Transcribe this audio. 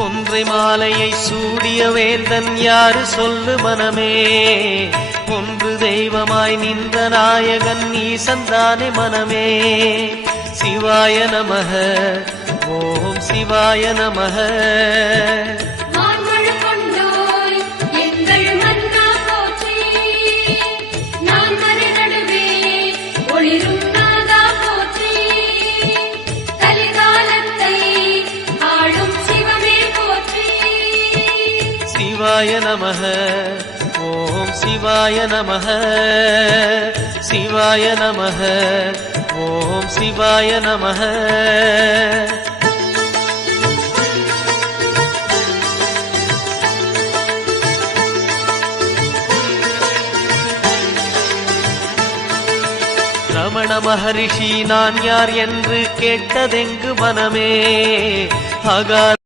கொன்றை மாலையை சூடிய வேந்தன் யாரு சொல்லு மனமே ஒன்று தெய்வமாய் நின்ற நாயகன் ஈசந்தானே மனமே சிவாய நமக ஓம் சிவாய நமக சிவாய நமக ஓம் சிவாய நமக சிவாய நமக ஓம் சிவாய நமக ரமண மகரிஷி நான் யார் என்று கேட்டதெங்கு மனமே அகால